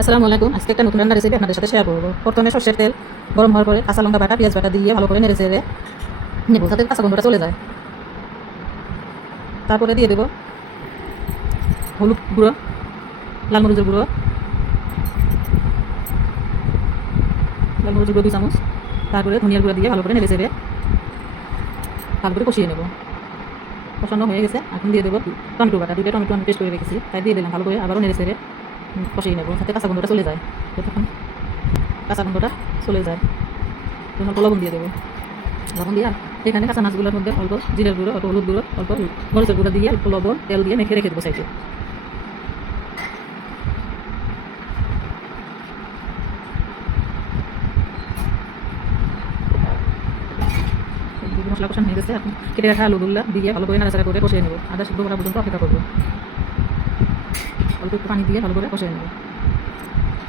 আসসালামু আলাইকুম। আজকে একটা নতুন রান্নার রেসিপি আপনাদের সাথে শেয়ার করবো। প্রথমে সর্ষের তেল গরম হওয়ার পরে কাঁচা লঙ্কা বাটা পেঁয়াজ বাটা দিয়ে ভালো করে নেড়ে চেড়ে নেবো যাতে কাঁচা গন্ধটা চলে যায়। তারপরে দিয়ে দেবো হলুদ গুঁড়ো, লাল মরিচের গুঁড়ো, 2 চামচ। তারপরে ধনিয়ার গুঁড়ো দিয়ে ভালো করে নেড়ে চেড়ে ভালো করে কষিয়ে নেবো। কষানো হয়ে গেছে, এখন দিয়ে দেবো টমেটো বাটা। 2টা টমেটো আমি পেস্ট করে রেখেছি, তাই দিয়ে দিলাম। ভালো করে আবারও নেড়ে চেড়ে কষিয়ে নেবো যাতে কাঁচা গন্ধটা চলে যায়। যতক্ষণ কাঁচা গন্ধটা চলে যায় তখন লবণ দিয়ে দেবো। লবণ দিয়ে এখানে কাঁচা মাছগুলোর মধ্যে অল্প জিরের গুঁড়ো, অল্প হলুদ গুঁড়ো, অল্প মরিচের গুঁড়ো দিয়ে অল্প লবণ তেল দিয়ে মেখে রেখে দেবো সাইডে। মশলা কষানো হয়ে গেছে, এখন কেটে রাখা আলুগুলো দিয়ে ভালো করে নাড়াচাড়া করে কষিয়ে নেবো। আদা সিদ্ধ করা পর্যন্ত অপেক্ষা করবো। অল্প একটু পানি দিয়ে ভালো করে কষিয়ে নেবো।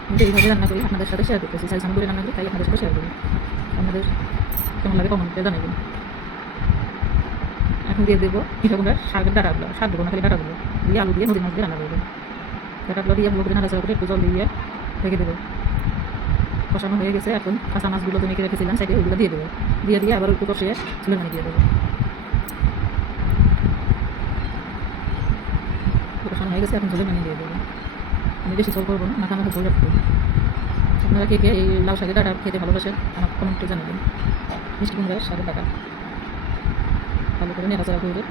আমি এইভাবে রান্না করি, আপনাদের সাথে শেয়ার করতেছি। সাইসান করে রান্না করি, তাই আপনাদের সাথে শেয়ার করি। আপনাদের কেমন লাগে কমেন্টে জানাবেন। এখন দিয়ে দেবো পিঠা কুমড়ার শাকের ডাটাগুলো, শাক দেবো না খালি ডাটাগুলো দিয়ে আলু দিয়ে নদীর মাছ দিয়ে রান্না করবো। ডাটাগুলো দিয়ে ভালো করে নাড়াচাড়া করে একটু জল দিয়ে রেখে দেবো। কষানো হয়ে গেছে, এখন কাঁচা মাছগুলো তো মেখে রেখেছিলাম সাইডে, ওইগুলো দিয়ে দেবো। দিয়ে আবার একটু কষিয়ে চুলের পানি দিয়ে দেবো। কষানো হয়ে গেছে, এখন ঝোলের পানি দিয়ে দেবো। আমি বেশি ঝোল করবো না, মাথা মাথা ঝোল রাখবো। আপনারা কে কে এই লাউ শাকের ডাটা খেতে ভালোবাসেন আমার কমেন্টে জানাবেন। মিষ্টি কুমড়ার শাকের ডাটা ভালো করে নেড়াচাড়া করে